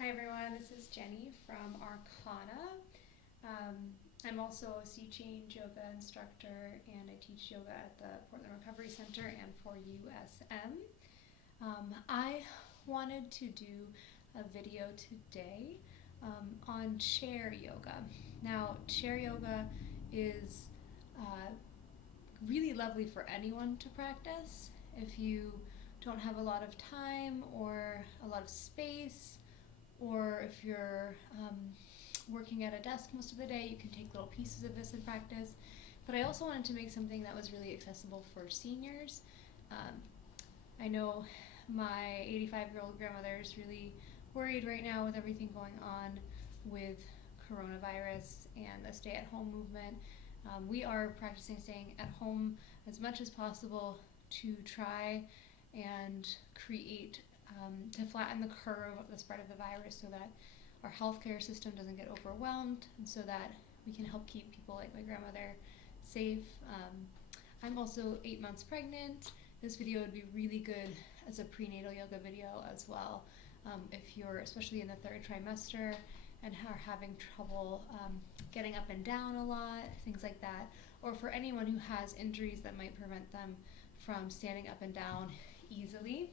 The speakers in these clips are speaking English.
Hi everyone, this is Jennie from Arcana. I'm also a sea change yoga instructor and I teach yoga at the Portland Recovery Center and for USM. I wanted to do a video today on chair yoga. Now, chair yoga is really lovely for anyone to practice. If you don't have a lot of time or a lot of space, or if you're working at a desk most of the day, you can take little pieces of this and practice. But I also wanted to make something that was really accessible for seniors. I know my 85-year-old grandmother is really worried right now with everything going on with coronavirus and the stay-at-home movement. We are practicing staying at home as much as possible to try and create to flatten the curve of the spread of the virus so that our healthcare system doesn't get overwhelmed and so that we can help keep people like my grandmother safe. I'm also 8 months pregnant. This video would be really good as a prenatal yoga video as well. If you're especially in the 3rd trimester and are having trouble getting up and down a lot, things like that, or for anyone who has injuries that might prevent them from standing up and down easily,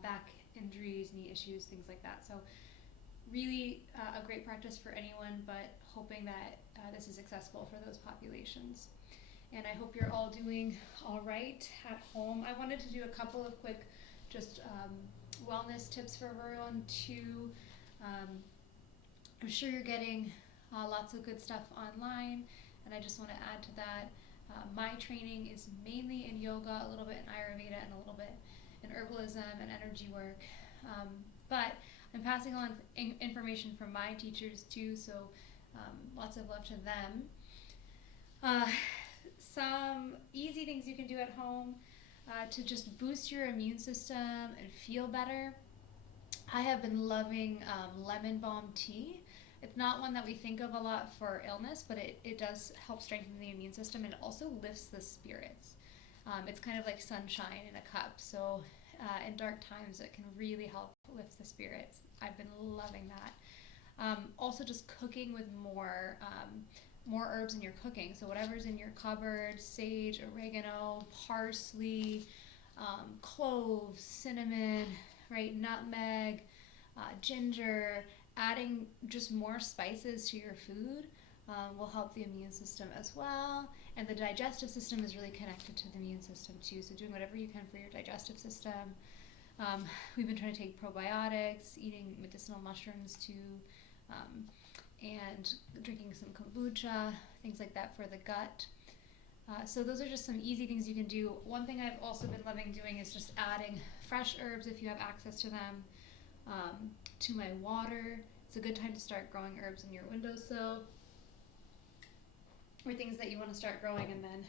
back injuries, knee issues, things like that. So really a great practice for anyone, but hoping that this is accessible for those populations. And I hope you're all doing all right at home. I wanted to do a couple of quick just wellness tips for everyone too. I'm sure you're getting lots of good stuff online, and I just want to add to that. My training is mainly in yoga, a little bit in Ayurveda, and a little bit in herbalism and energy work. But I'm passing on information from my teachers too, so lots of love to them. Some easy things you can do at home to just boost your immune system and feel better. I have been loving lemon balm tea. It's not one that we think of a lot for illness, but it does help strengthen the immune system, and it also lifts the spirits. It's kind of like sunshine in a cup, so in dark times it can really help lift the spirits. I've been loving that. Also just cooking with more herbs in your cooking, so whatever's in your cupboard, sage, oregano, parsley, cloves, cinnamon, right, nutmeg, ginger. Adding just more spices to your food will help the immune system as well. And the digestive system is really connected to the immune system too, so doing whatever you can for your digestive system. We've been trying to take probiotics, eating medicinal mushrooms too, and drinking some kombucha, things like that for the gut. So those are just some easy things you can do. One thing I've also been loving doing is just adding fresh herbs if you have access to them to my water. It's a good time to start growing herbs in your windowsill, or things that you want to start growing and then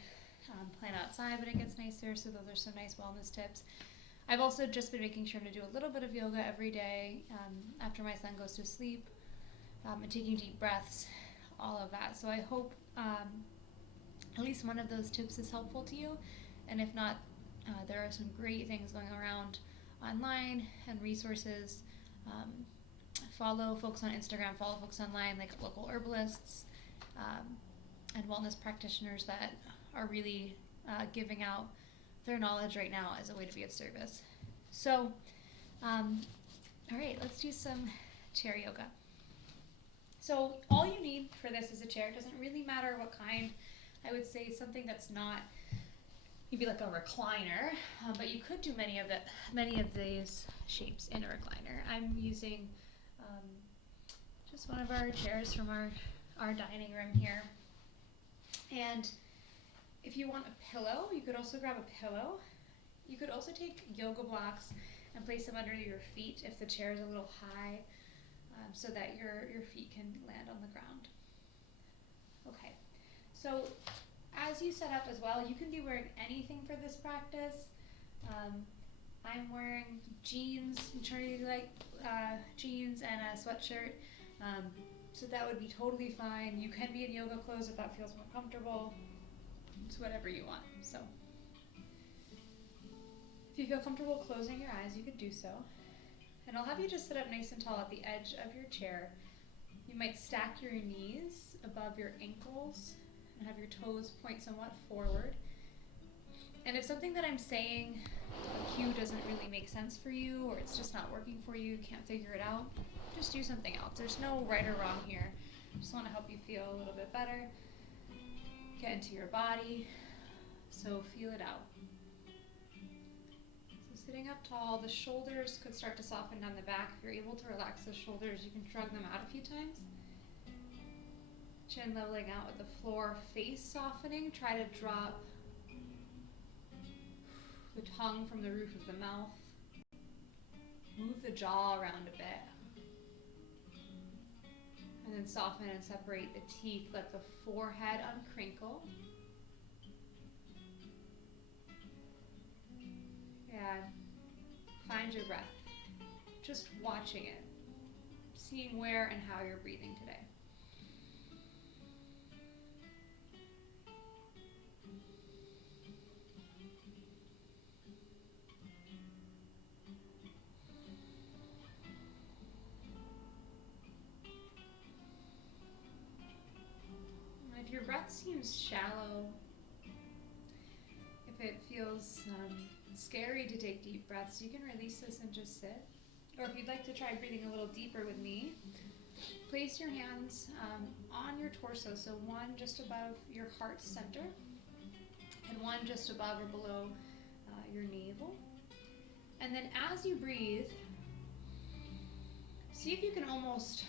plant outside when it gets nicer. So those are some nice wellness tips. I've also just been making sure to do a little bit of yoga every day after my son goes to sleep, and taking deep breaths, all of that. So I hope at least one of those tips is helpful to you, and if not, there are some great things going around online and resources. Follow folks on Instagram, follow folks online like local herbalists and wellness practitioners that are really giving out their knowledge right now as a way to be of service. So, all right, let's do some chair yoga. So all you need for this is a chair. It doesn't really matter what kind. I would say something that's not maybe like a recliner, but you could do many of these shapes in a recliner. I'm using just one of our chairs from our dining room here. And if you want a pillow, you could also grab a pillow. You could also take yoga blocks and place them under your feet if the chair is a little high, so that your feet can land on the ground. Okay, so as you set up as well, you can be wearing anything for this practice. I'm wearing jeans, maternity like jeans and a sweatshirt, so that would be totally fine. You can be in yoga clothes if that feels more comfortable. It's whatever you want. So if you feel comfortable closing your eyes, you could do so. And I'll have you just sit up nice and tall at the edge of your chair. You might stack your knees above your ankles and have your toes point somewhat forward. And if something that I'm saying, a cue, doesn't really make sense for you, or it's just not working for you, can't figure it out, just do something else. There's no right or wrong here. I just want to help you feel a little bit better, get into your body, so feel it out. So sitting up tall, the shoulders could start to soften down the back. If you're able to relax the shoulders, you can shrug them out a few times. Chin leveling out with the floor, face softening. Try to drop the tongue from the roof of the mouth. Move the jaw around a bit. And then soften and separate the teeth. Let the forehead uncrinkle. And find your breath. Just watching it. Seeing where and how you're breathing today. If your breath seems shallow, if it feels scary to take deep breaths, you can release this and just sit. Or if you'd like to try breathing a little deeper with me, place your hands on your torso, so one just above your heart center and one just above or below your navel. And then as you breathe, see if you can almost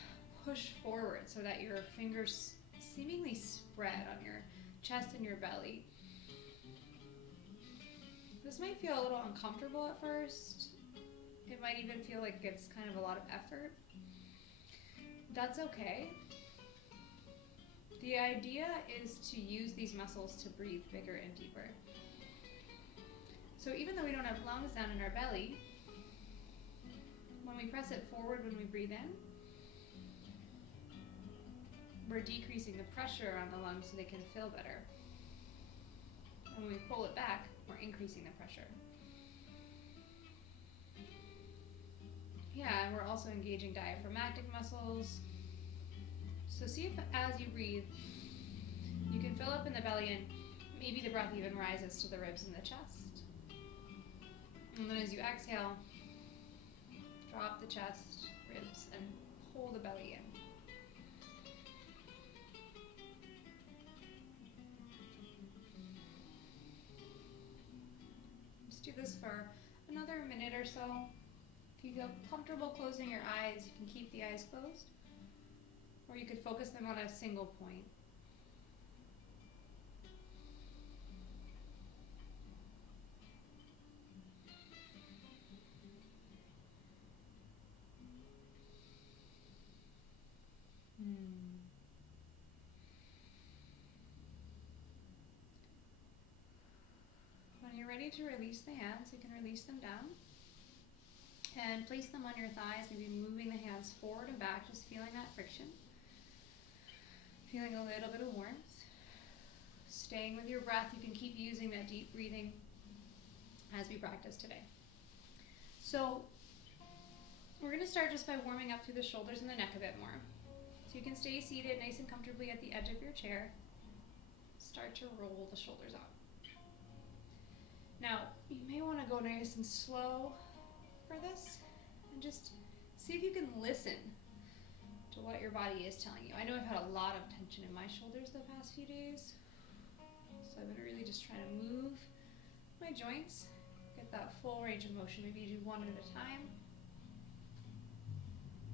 push forward so that your fingers seemingly spread on your chest and your belly. This might feel a little uncomfortable at first. It might even feel like it's kind of a lot of effort. That's okay. The idea is to use these muscles to breathe bigger and deeper. So even though we don't have lungs down in our belly, when we press it forward when we breathe in, we're decreasing the pressure on the lungs so they can fill better. And when we pull it back, we're increasing the pressure. Yeah, and we're also engaging diaphragmatic muscles. So see if as you breathe, you can fill up in the belly and maybe the breath even rises to the ribs and the chest. And then as you exhale, drop the chest, ribs, and pull the belly in. Do this for another minute or so. If you feel comfortable closing your eyes, you can keep the eyes closed, or you could focus them on a single point. When you're ready to release the hands, you can release them down and place them on your thighs, maybe moving the hands forward and back, just feeling that friction, feeling a little bit of warmth. Staying with your breath, you can keep using that deep breathing as we practice today. So we're going to start just by warming up through the shoulders and the neck a bit more. So you can stay seated nice and comfortably at the edge of your chair. Start to roll the shoulders out. Now, you may want to go nice and slow for this and just see if you can listen to what your body is telling you. I know I've had a lot of tension in my shoulders the past few days, so I've been really just trying to move my joints, get that full range of motion. Maybe you do one at a time.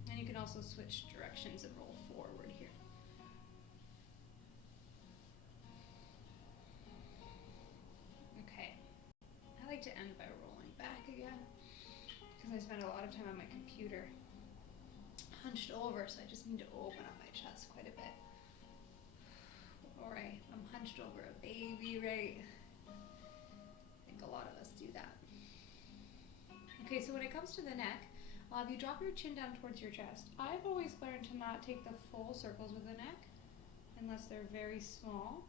And you can also switch directions and roll forward here. Okay. I like to end by rolling back again because I spend a lot of time on my computer hunched over, so I just need to open up my chest quite a bit. Alright, I'm hunched over a baby, right? I think a lot of us do that. Okay, so when it comes to the neck, if you drop your chin down towards your chest, I've always learned to not take the full circles with the neck unless they're very small.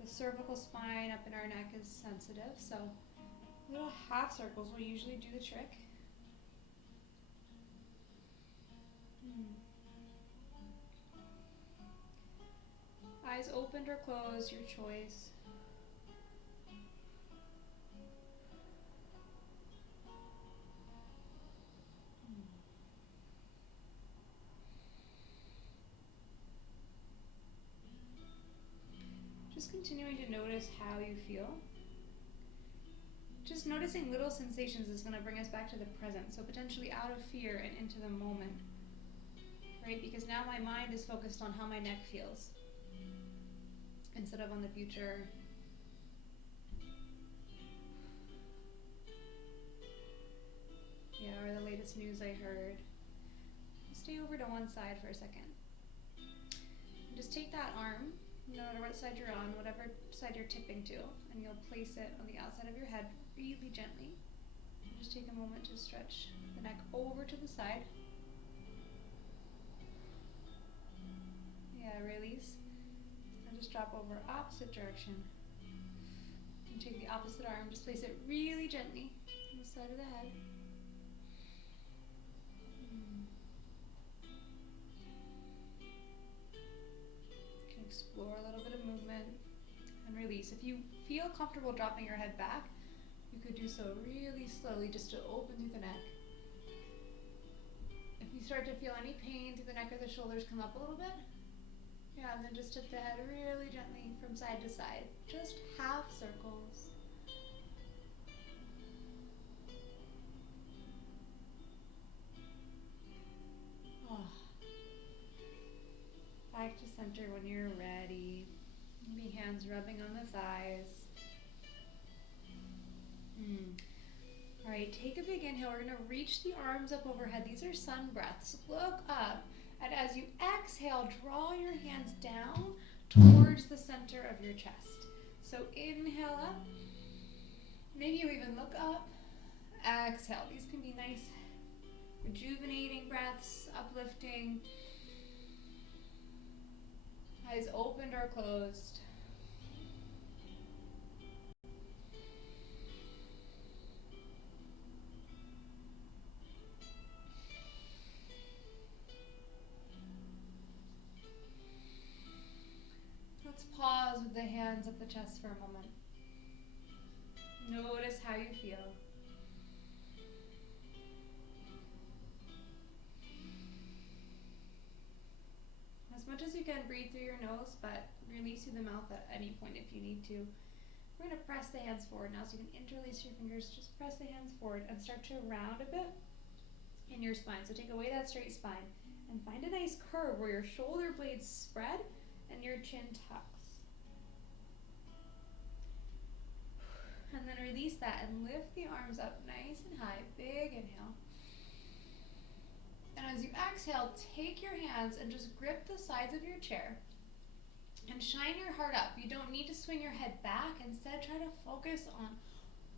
The cervical spine up in our neck is sensitive, so little half circles will usually do the trick. opened or closed, your choice. Just continuing to notice how you feel. Just noticing little sensations is going to bring us back to the present, so potentially out of fear and into the moment, right? Because now my mind is focused on how my neck feels instead of on the future. Yeah, or the latest news I heard. Stay over to one side for a second. And just take that arm, no matter what side you're on, whatever side you're tipping to, and you'll place it on the outside of your head really gently. Just take a moment to stretch the neck over to the side. Yeah, release. And just drop over opposite direction. And take the opposite arm, just place it really gently on the side of the head. You can explore a little bit of movement and release. If you feel comfortable dropping your head back, you could do so really slowly just to open through the neck. If you start to feel any pain through the neck or the shoulders, come up a little bit. Yeah, and then just tip the head really gently from side to side. Just half circles. Oh. Back to center when you're ready. Maybe hands rubbing on the thighs. All right, take a big inhale. We're going to reach the arms up overhead. These are sun breaths. Look up. And as you exhale, draw your hands down towards the center of your chest. So inhale up. Maybe you even look up. Exhale. These can be nice, rejuvenating breaths, uplifting. Eyes opened or closed. Let's pause with the hands at the chest for a moment. Notice how you feel. As much as you can, breathe through your nose, but release through the mouth at any point if you need to. We're going to press the hands forward now, so you can interlace your fingers. Just press the hands forward and start to round a bit in your spine. So take away that straight spine and find a nice curve where your shoulder blades spread and your chin tucks. And then release that and lift the arms up nice and high. Big inhale. And as you exhale, take your hands and just grip the sides of your chair and shine your heart up. You don't need to swing your head back. Instead, try to focus on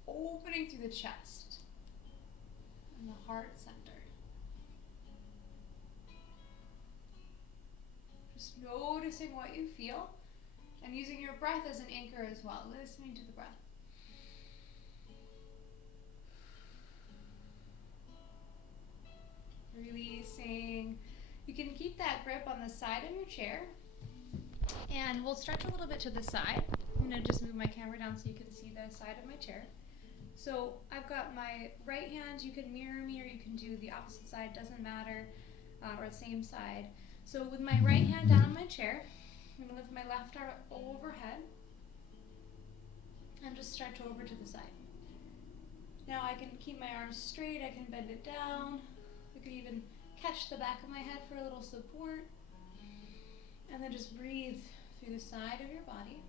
opening through the chest and the heart center. Just noticing what you feel and using your breath as an anchor as well, listening to the breath. Releasing. You can keep that grip on the side of your chair, and we'll stretch a little bit to the side. I'm going to just move my camera down so you can see the side of my chair. So I've got my right hand. You can mirror me or you can do the opposite side, doesn't matter, or the same side. So with my right hand down on my chair, I'm going to lift my left arm up overhead and just stretch over to the side. Now I can keep my arms straight, I can bend it down. I could even catch the back of my head for a little support. And then just breathe through the side of your body.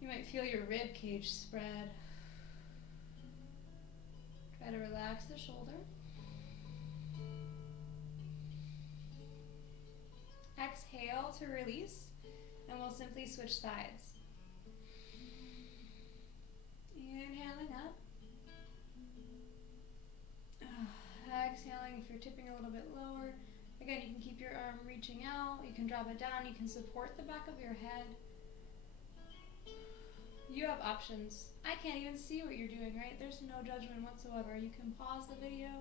You might feel your rib cage spread. Try to relax the shoulder. Exhale to release, and we'll simply switch sides. Inhaling up. Exhaling if you're tipping a little bit lower. Again, you can keep your arm reaching out. You can drop it down. You can support the back of your head. You have options. I can't even see what you're doing, right? There's no judgment whatsoever. You can pause the video.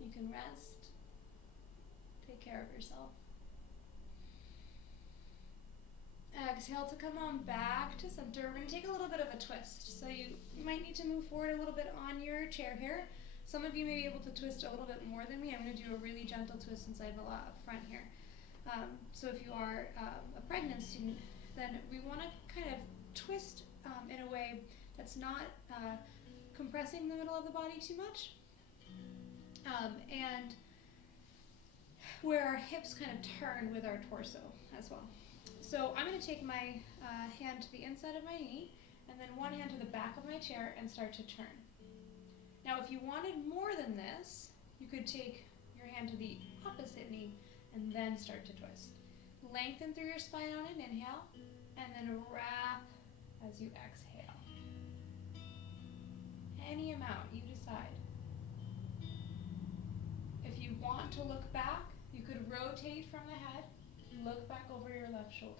You can rest. Take care of yourself. Exhale to come on back to center. We're going to take a little bit of a twist. So you might need to move forward a little bit on your chair here. Some of you may be able to twist a little bit more than me. I'm going to do a really gentle twist since I have a lot up front here. So if you are a pregnant student, then we want to kind of twist in a way that's not compressing the middle of the body too much. And where our hips kind of turn with our torso as well. So I'm going to take my hand to the inside of my knee and then one hand to the back of my chair and start to turn. Now if you wanted more than this, you could take your hand to the opposite knee and then start to twist. Lengthen through your spine on an inhale and then wrap as you exhale. Any amount, you decide. If you want to look back, you could rotate from the head and look back over your left shoulder.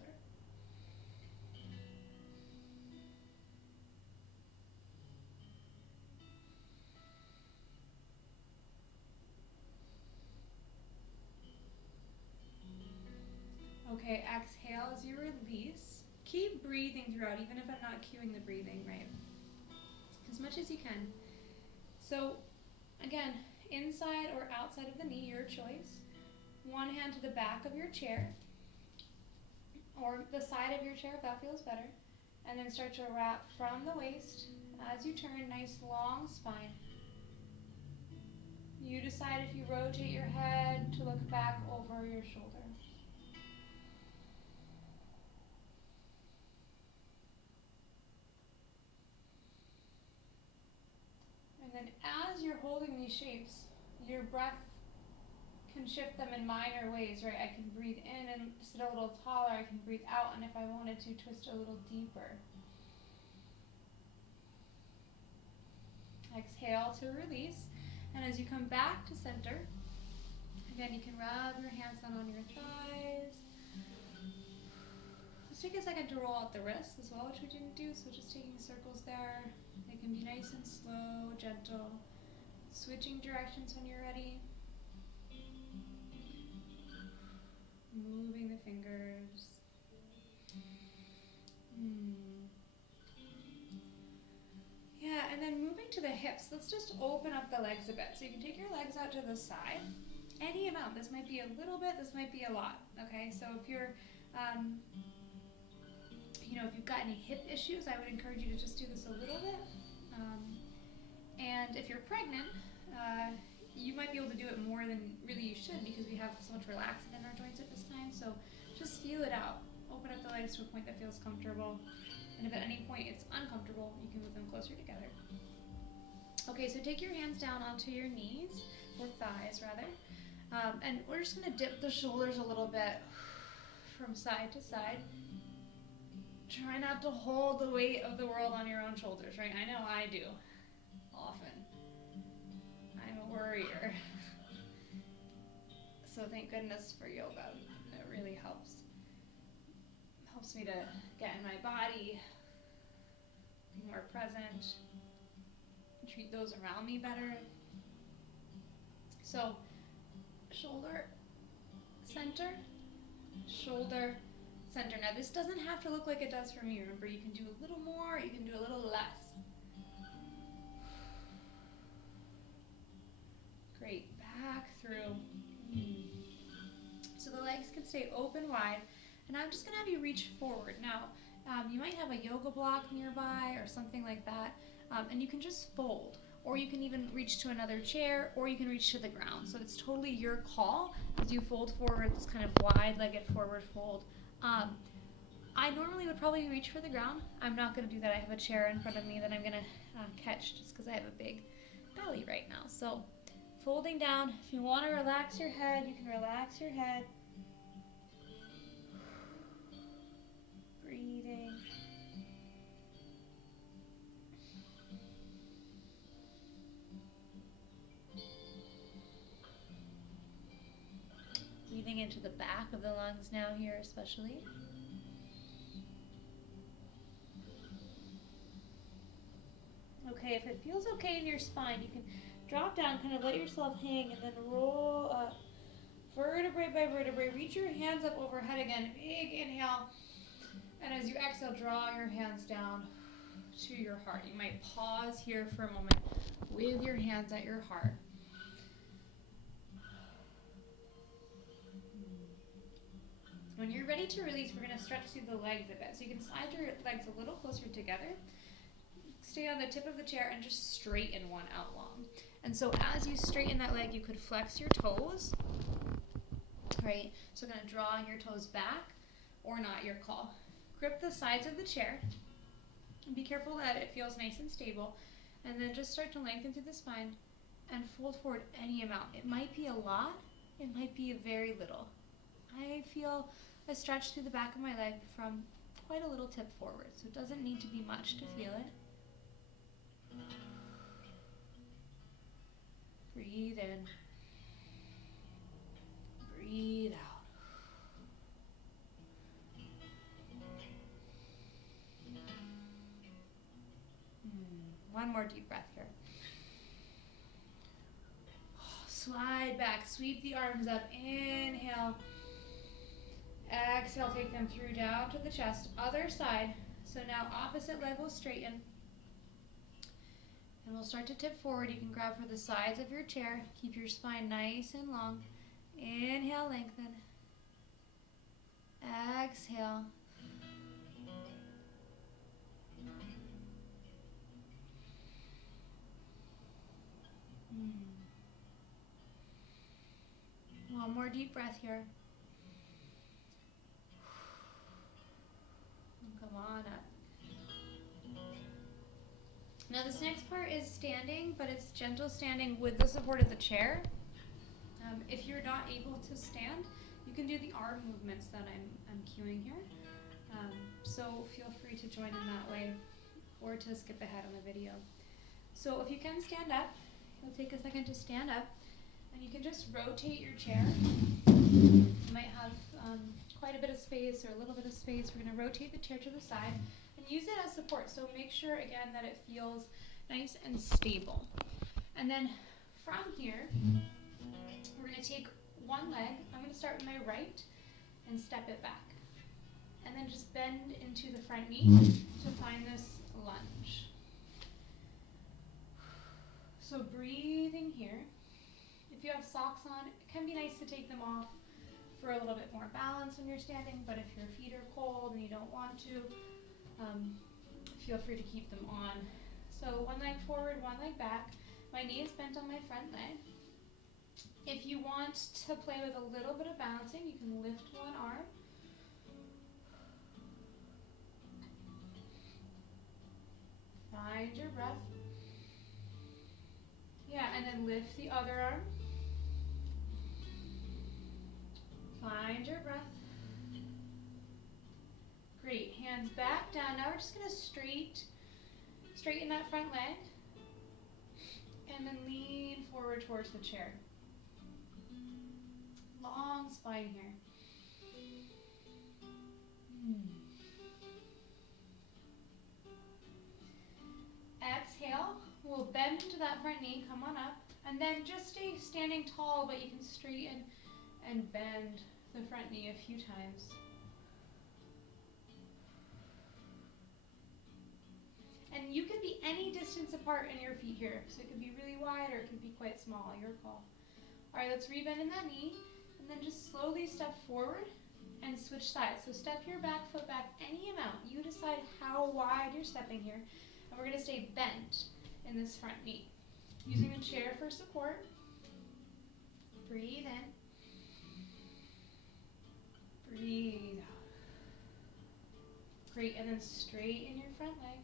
Okay, exhale as you release. Keep breathing throughout, even if I'm not cueing the breathing, right? As much as you can. So, again, inside or outside of the knee, your choice. One hand to the back of your chair, or the side of your chair if that feels better. And then start to wrap from the waist as you turn, nice long spine. You decide if you rotate your head to look back over your shoulder. And then as you're holding these shapes, your breath can shift them in minor ways, right? I can breathe in and sit a little taller, I can breathe out, and if I wanted to, twist a little deeper. Exhale to release, and as you come back to center, again, you can rub your hands down on your thighs. Let's take a second to roll out the wrists as well, which we didn't do, so just taking circles there. They can be nice and slow, gentle. Switching directions when you're ready. Moving the fingers. Yeah, and then moving to the hips. Let's just open up the legs a bit. So you can take your legs out to the side. Any amount. This might be a little bit, this might be a lot. Okay, so if you're if you've got any hip issues, I would encourage you to just do this a little bit. And if you're pregnant, you might be able to do it more than really you should because we have so much relaxing in our joints at this time. So just feel it out. Open up the legs to a point that feels comfortable. And if at any point it's uncomfortable, you can move them closer together. Okay, so take your hands down onto your knees, or thighs rather. And we're just going to dip the shoulders a little bit from side to side. Try not to hold the weight of the world on your own shoulders, right? I know I do, often. I'm a worrier. So thank goodness for yoga. It really helps. It helps me to get in my body, be more present, treat those around me better. So, shoulder, center, shoulder, center. Now this doesn't have to look like it does for me. Remember, you can do a little more, you can do a little less. Great, back through. So the legs can stay open wide, and I'm just gonna have you reach forward. Now, you might have a yoga block nearby or something like that, and you can just fold, or you can even reach to another chair, or you can reach to the ground. So it's totally your call as you fold forward, this kind of wide-legged forward fold. I normally would probably reach for the ground. I'm not going to do that. I have a chair in front of me that I'm going to catch just because I have a big belly right now. So folding down. If you want to relax your head, you can relax your head. Breathing. Breathing into the back of the lungs now here especially. Okay, if it feels okay in your spine, you can drop down, kind of let yourself hang, and then roll up. Vertebrae by vertebrae. Reach your hands up overhead again. Big inhale. And as you exhale, draw your hands down to your heart. You might pause here for a moment with your hands at your heart. When you're ready to release, we're going to stretch through the legs a bit. So you can slide your legs a little closer together. Stay on the tip of the chair and just straighten one out long. And so as you straighten that leg, you could flex your toes. Right? So kind of drawing your toes back or not, your call. Grip the sides of the chair. And be careful that it feels nice and stable. And then just start to lengthen through the spine and fold forward any amount. It might be a lot. It might be a very little. I feel a stretch through the back of my leg from quite a little tip forward, so it doesn't need to be much to feel it. Breathe in. Breathe out. One more deep breath here. Slide back, sweep the arms up, inhale. Exhale, take them through down to the chest. Other side. So now opposite leg will straighten. And we'll start to tip forward. You can grab for the sides of your chair. Keep your spine nice and long. Inhale, lengthen. Exhale. One more deep breath here. Come on up. Now this next part is standing, but it's gentle standing with the support of the chair. If you're not able to stand, you can do the arm movements that I'm cueing here. So feel free to join in that way or to skip ahead on the video. So if you can stand up, it'll take a second to stand up, and you can just rotate your chair. You might have quite a bit of space or a little bit of space. We're going to rotate the chair to the side and use it as support. So make sure, again, that it feels nice and stable. And then from here, we're going to take one leg. I'm going to start with my right and step it back. And then just bend into the front knee to find this lunge. So breathing here. If you have socks on, it can be nice to take them off for a little bit more balance when you're standing, but if your feet are cold and you don't want to, feel free to keep them on. So one leg forward, one leg back. My knee is bent on my front leg. If you want to play with a little bit of balancing, you can lift one arm. Find your breath. Yeah, and then lift the other arm. Find your breath. Great. Hands back down. Now we're just going to straighten that front leg. And then lean forward towards the chair. Long spine here. Exhale. We'll bend into that front knee. Come on up. And then just stay standing tall, but you can straighten and bend the front knee a few times. And you can be any distance apart in your feet here. So it could be really wide or it could be quite small, your call. All right, let's rebend in that knee. And then just slowly step forward and switch sides. So step your back foot back any amount. You decide how wide you're stepping here. And we're going to stay bent in this front knee. Using the chair for support. Breathe in. Breathe out. Great, and then straighten your front leg.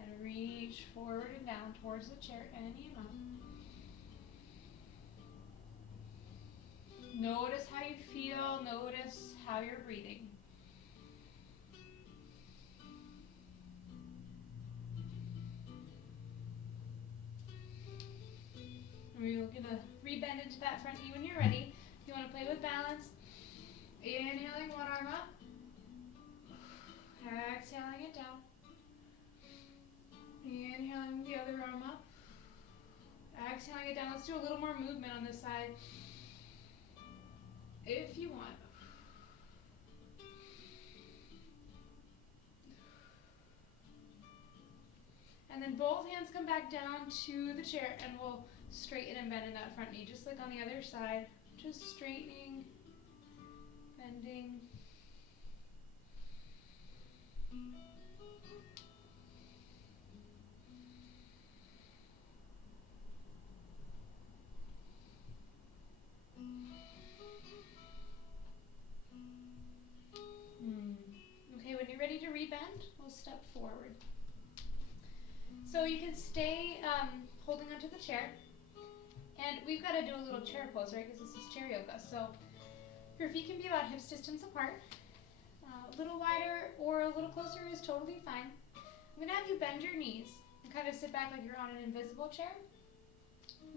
And reach forward and down towards the chair any amount. Notice how you feel. Notice how you're breathing. We're going to rebend into that front knee when you're ready. If you want to play with balance, inhaling one arm up. Exhaling it down. Inhaling the other arm up. Exhaling it down. Let's do a little more movement on this side. If you want. And then both hands come back down to the chair, and we'll straighten and bend in that front knee, just like on the other side. Just straightening, bending. Okay, when you're ready to rebend, we'll step forward. So you can stay holding onto the chair. And we've got to do a little chair pose, right? Because this is chair yoga. So your feet can be about hips distance apart. A little wider or a little closer is totally fine. I'm going to have you bend your knees and kind of sit back like you're on an invisible chair.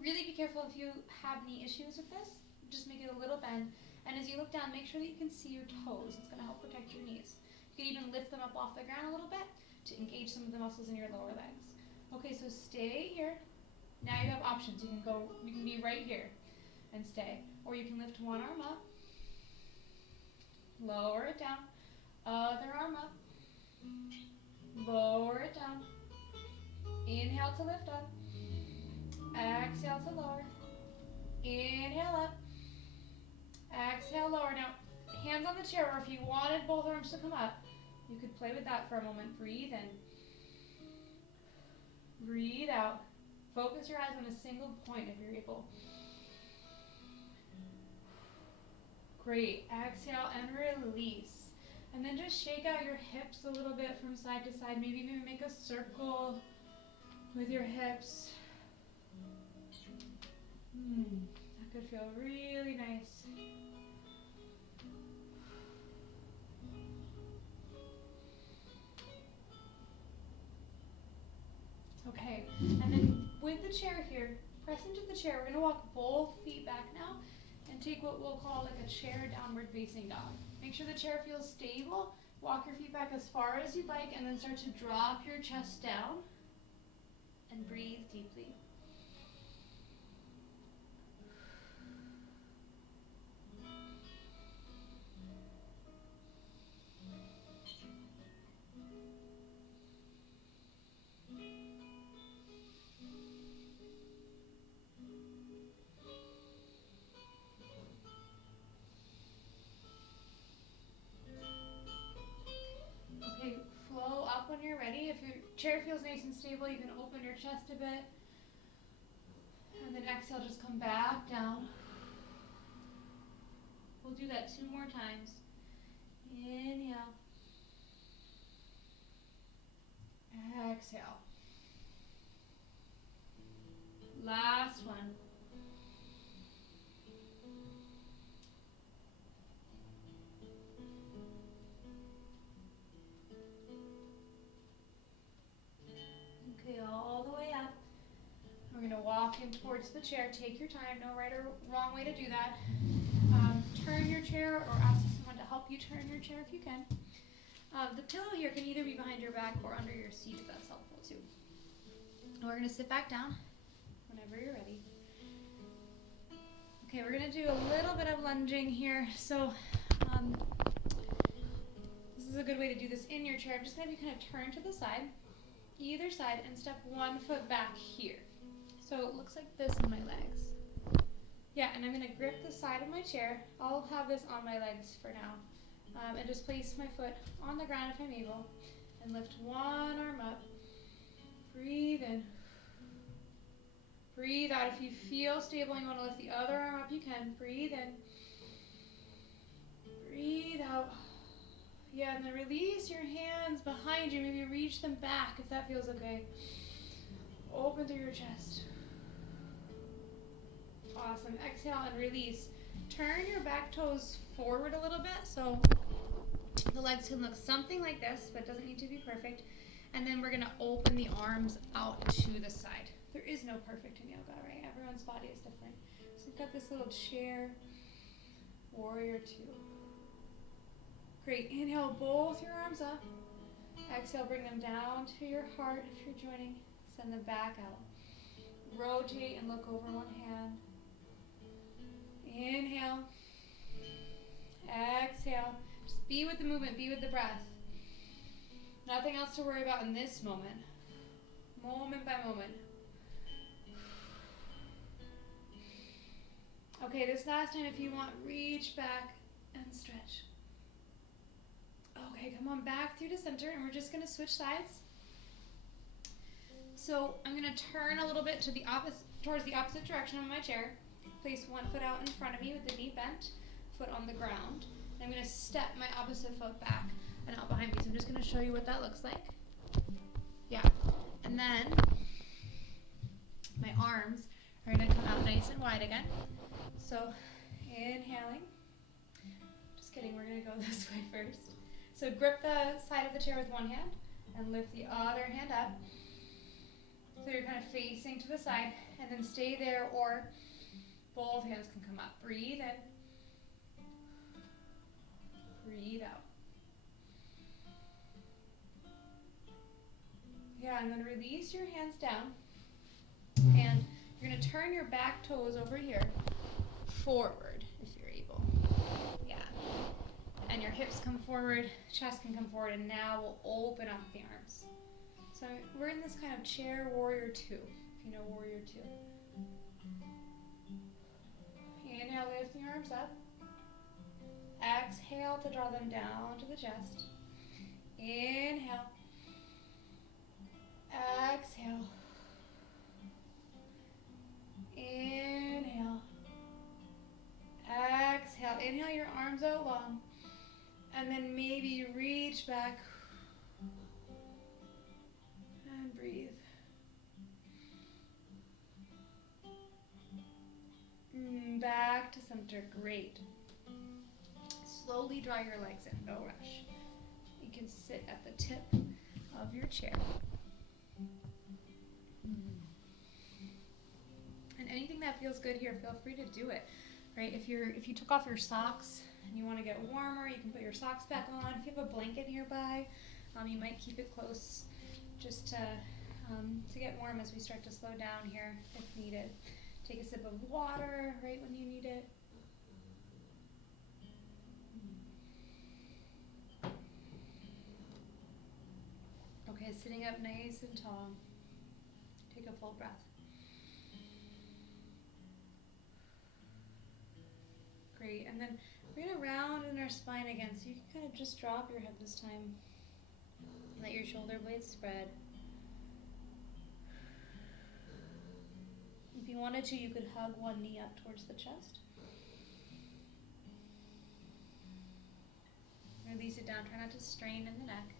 Really be careful if you have knee issues with this. Just make it a little bend. And as you look down, make sure that you can see your toes. It's going to help protect your knees. You can even lift them up off the ground a little bit to engage some of the muscles in your lower legs. Okay, so stay here. Now you have options. You can be right here and stay. Or you can lift one arm up, lower it down, other arm up, lower it down. Inhale to lift up, exhale to lower, inhale up, exhale lower. Now, hands on the chair, or if you wanted both arms to come up, you could play with that for a moment. Breathe in, breathe out. Focus your eyes on a single point if you're able. Great. Exhale and release. And then just shake out your hips a little bit from side to side. Maybe even make a circle with your hips. That could feel really nice. Okay, and then with the chair here, press into the chair. We're going to walk both feet back now and take what we'll call like a chair downward facing dog. Make sure the chair feels stable. Walk your feet back as far as you'd like, and then start to drop your chest down and breathe deeply. Okay, flow up when you're ready. If your chair feels nice and stable, you can open your chest a bit. And then exhale, just come back down. We'll do that 2 more times. Inhale. Exhale. Last one. Okay, all the way up. We're going to walk in towards the chair. Take your time. No right or wrong way to do that. Turn your chair or ask someone to help you turn your chair if you can. The pillow here can either be behind your back or under your seat if that's helpful too. We're going to sit back down whenever you're ready. Okay, we're going to do a little bit of lunging here. So this is a good way to do this in your chair. I'm just going to have you kind of turn to the side, either side, and step 1 foot back here. So it looks like this in my legs. Yeah, and I'm going to grip the side of my chair. I'll have this on my legs for now. And just place my foot on the ground if I'm able. And lift one arm up. Breathe in. Breathe out. If you feel stable and you want to lift the other arm up, you can. Breathe in. Breathe out. Yeah, and then release your hands behind you. Maybe reach them back if that feels okay. Open through your chest. Awesome. Exhale and release. Turn your back toes forward a little bit so the legs can look something like this, but it doesn't need to be perfect. And then we're going to open the arms out to the side. There is no perfect in yoga, right? Everyone's body is different. So we've got this little chair, warrior 2. Great. Inhale, both your arms up. Exhale, bring them down to your heart if you're joining. Send them back out. Rotate and look over one hand. Inhale. Exhale. Just be with the movement, be with the breath. Nothing else to worry about in this moment. moment by moment. Okay, this last time, if you want, reach back and stretch. Okay, come on back through to center, and we're just gonna switch sides. So I'm gonna turn a little bit to the towards the opposite direction of my chair. Place one foot out in front of me with the knee bent, foot on the ground. And I'm gonna step my opposite foot back and out behind me. So I'm just gonna show you what that looks like. Yeah, and then my arms are gonna come out nice and wide again. So inhaling. Just kidding, we're gonna go this way first. So grip the side of the chair with one hand and lift the other hand up. So you're kind of facing to the side, and then stay there, or both hands can come up. Breathe in. Breathe out. Yeah, and then release your hands down. And you're going to turn your back toes over here forward if you're able. Yeah. And your hips come forward, chest can come forward, and now we'll open up the arms. So we're in this kind of chair warrior 2, if you know warrior 2. Inhale, lift the arms up. Exhale to draw them down to the chest. Inhale. Exhale. Inhale. Exhale. Inhale your arms out long. And then maybe reach back. And breathe. Back to center. Great. Slowly draw your legs in. No rush. You can sit at the tip of your chair. And anything that feels good here, feel free to do it. Right? If you took off your socks and you want to get warmer, you can put your socks back on. If you have a blanket nearby, you might keep it close just to get warm as we start to slow down here if needed. Take a sip of water right when you need it. Okay, sitting up nice and tall. Take a full breath. Great, and then we're going to round in our spine again, so you can kind of just drop your head this time. Let your shoulder blades spread. If you wanted to, you could hug one knee up towards the chest. Release it down, try not to strain in the neck.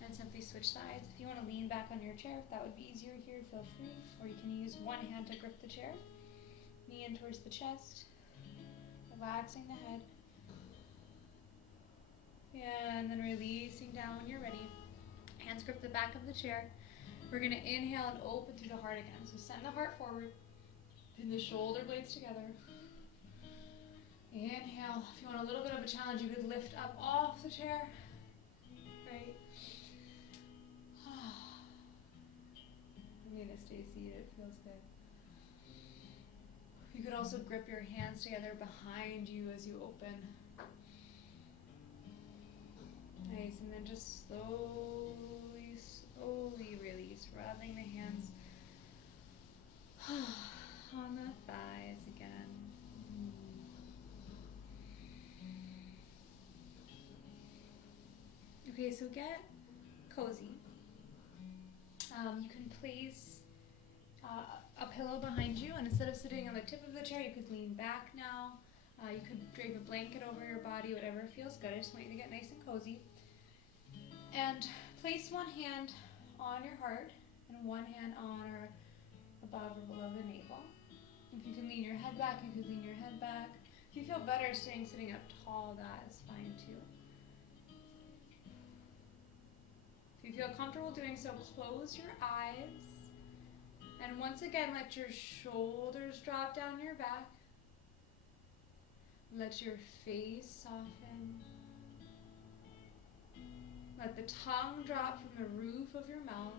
And simply switch sides. If you want to lean back on your chair, if that would be easier here, feel free. Or you can use one hand to grip the chair. Knee in towards the chest. Relaxing the head. Yeah, and then releasing down when you're ready. Hands grip the back of the chair. We're going to inhale and open through the heart again. So send the heart forward. Pin the shoulder blades together. Inhale. If you want a little bit of a challenge, you could lift up off the chair. Right. I'm going to stay seated. It feels good. You could also grip your hands together behind you as you open. Nice, and then just slowly release, rubbing the hands on the thighs again. Okay, so get cozy. You can place a pillow behind you, and instead of sitting on the tip of the chair, you could lean back now. You could drape a blanket over your body, whatever feels good. I just want you to get nice and cozy. And place one hand on your heart and one hand on or above or below the navel. If you can lean your head back, you could lean your head back. If you feel better sitting up tall, that is fine too. If you feel comfortable doing so, close your eyes. And once again, let your shoulders drop down your back. Let your face soften. Let the tongue drop from the roof of your mouth.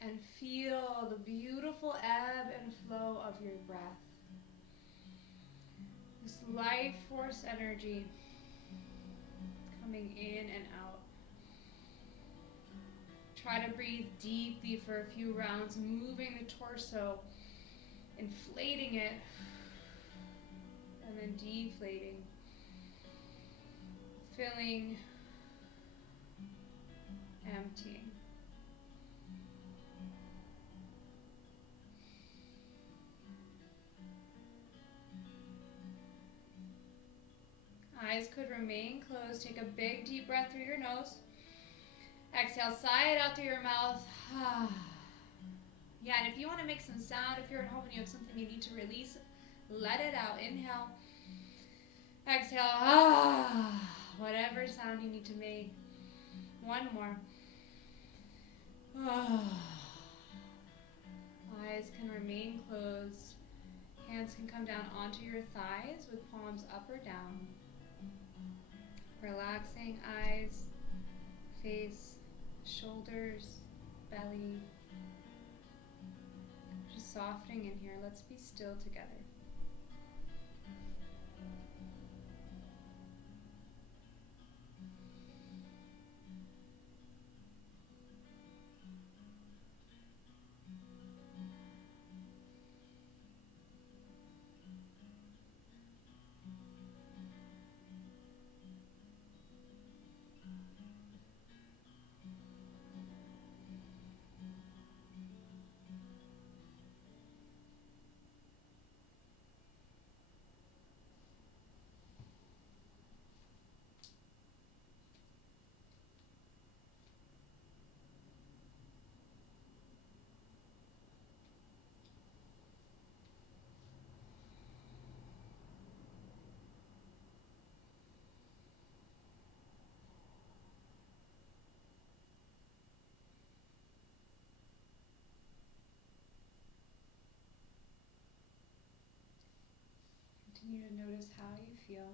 And feel the beautiful ebb and flow of your breath. This life force energy coming in and out. Try to breathe deeply for a few rounds, moving the torso, inflating it, and then deflating. Filling, emptying. Eyes could remain closed. Take a big deep breath through your nose. Exhale, sigh it out through your mouth. Yeah, and if you want to make some sound, if you're at home and you have something you need to release, let it out. Inhale. Exhale. Whatever sound you need to make. One more. Eyes can remain closed. Hands can come down onto your thighs with palms up or down. Relaxing eyes, face, shoulders, belly. Just softening in here. Let's be still together. Continue to notice how you feel.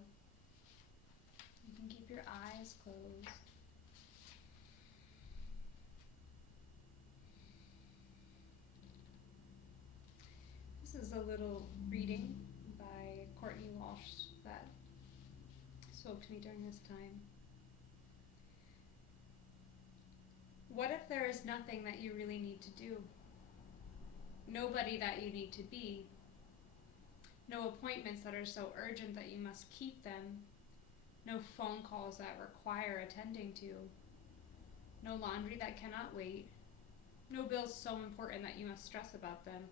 You can keep your eyes closed. This is a little reading by Courtney Walsh that spoke to me during this time. What if there is nothing that you really need to do? Nobody that you need to be? No appointments that are so urgent that you must keep them? No phone calls that require attending to? No laundry that cannot wait? No bills so important that you must stress about them?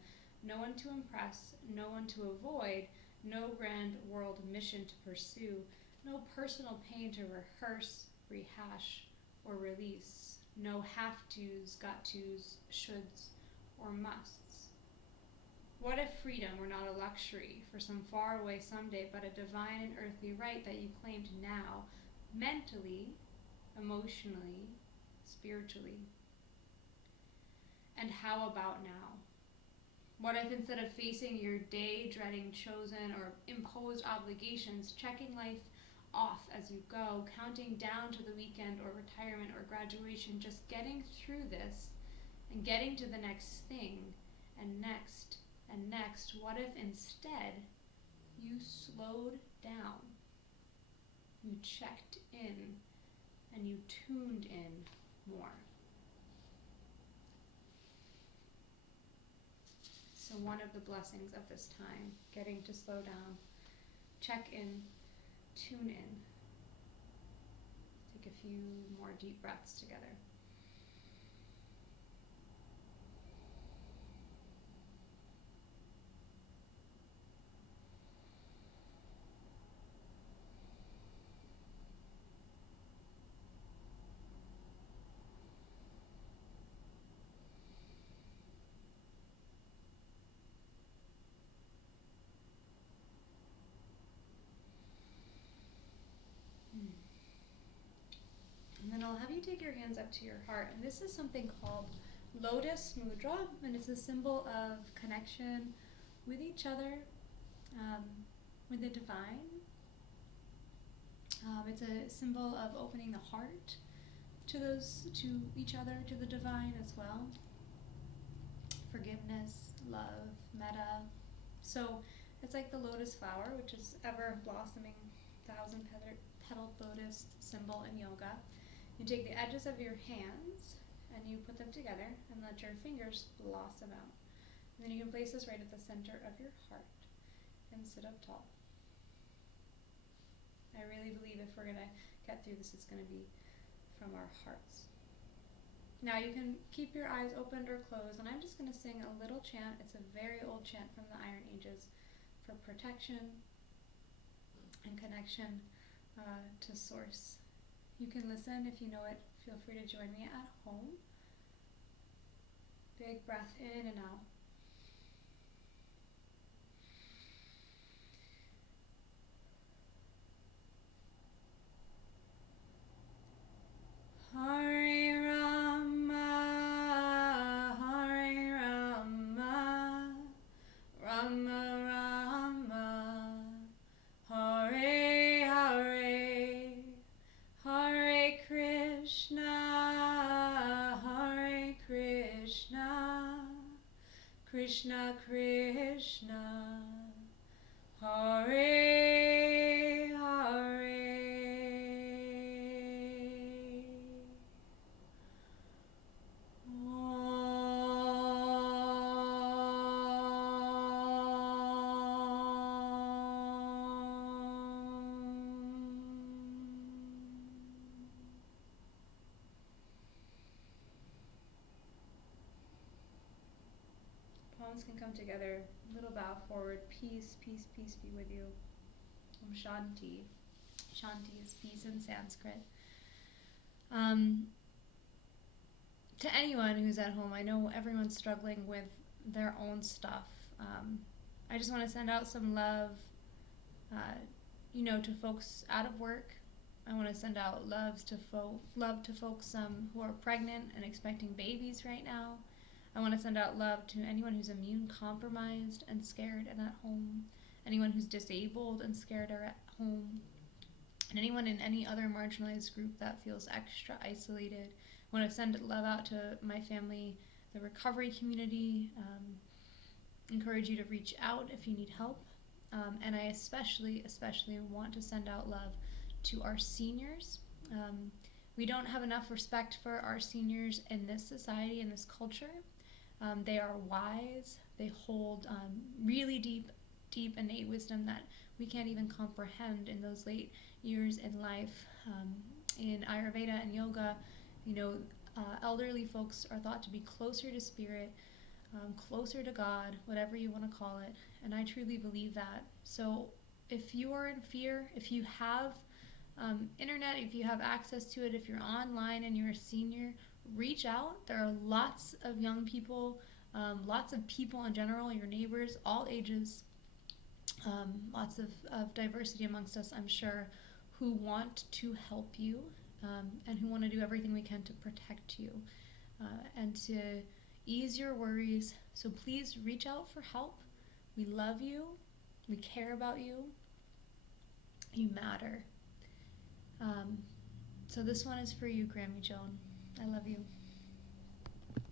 No one to impress, no one to avoid, no grand world mission to pursue, no personal pain to rehearse, rehash, or release, no have-tos, got-tos, shoulds, or musts. What if freedom were not a luxury for some faraway someday, but a divine and earthly right that you claimed now, mentally, emotionally, spiritually? And how about now? What if instead of facing your day dreading chosen or imposed obligations, checking life off as you go, counting down to the weekend or retirement or graduation, just getting through this and getting to the next thing and next and next, what if instead you slowed down, you checked in, and you tuned in more? So one of the blessings of this time, getting to slow down, check in, tune in. Take a few more deep breaths together. And then I'll have you take your hands up to your heart. And this is something called Lotus Mudra, and it's a symbol of connection with each other, with the divine. It's a symbol of opening the heart to each other, to the divine as well. Forgiveness, love, metta. So it's like the lotus flower, which is ever blossoming, petaled lotus symbol in yoga. You take the edges of your hands and you put them together and let your fingers blossom out. And then you can place this right at the center of your heart and sit up tall. I really believe if we're going to get through this, it's going to be from our hearts. Now you can keep your eyes opened or closed, and I'm just going to sing a little chant. It's a very old chant from the Iron Ages for protection and connection to Source. You can listen if you know it. Feel free to join me at home. Big breath in and out. Hare Rama, Hare Rama, Rama Rama, Hare Hare, Hare Krishna, Hare Krishna, Krishna Krishna, Hare Hare. Palms can come together, little bow forward. Peace, peace, peace be with you. Aum Shanti. Shanti is peace in Sanskrit. To anyone who's at home, I know everyone's struggling with their own stuff. I just want to send out some love, to folks out of work. I want to send out love to folks who are pregnant and expecting babies right now. I want to send out love to anyone who's immune compromised and scared and at home, anyone who's disabled and scared or at home, and anyone in any other marginalized group that feels extra isolated. I want to send love out to my family, the recovery community, encourage you to reach out if you need help, and I especially want to send out love to our seniors. We don't have enough respect for our seniors in this society, in this culture. They are wise. They hold really deep innate wisdom that we can't even comprehend in those late years in life. In Ayurveda and yoga, elderly folks are thought to be closer to spirit, closer to God, whatever you want to call it. And I truly believe that. So if you are in fear, if you have internet, if you have access to it, if you're online and you're a senior, reach out. There are lots of young people, lots of people in general, your neighbors, all ages, lots of diversity amongst us, I'm sure, who want to help you and who want to do everything we can to protect you and to ease your worries. So please reach out for help. We love you. We care about you. You matter. So this one is for you, Grammy Joan. I love you.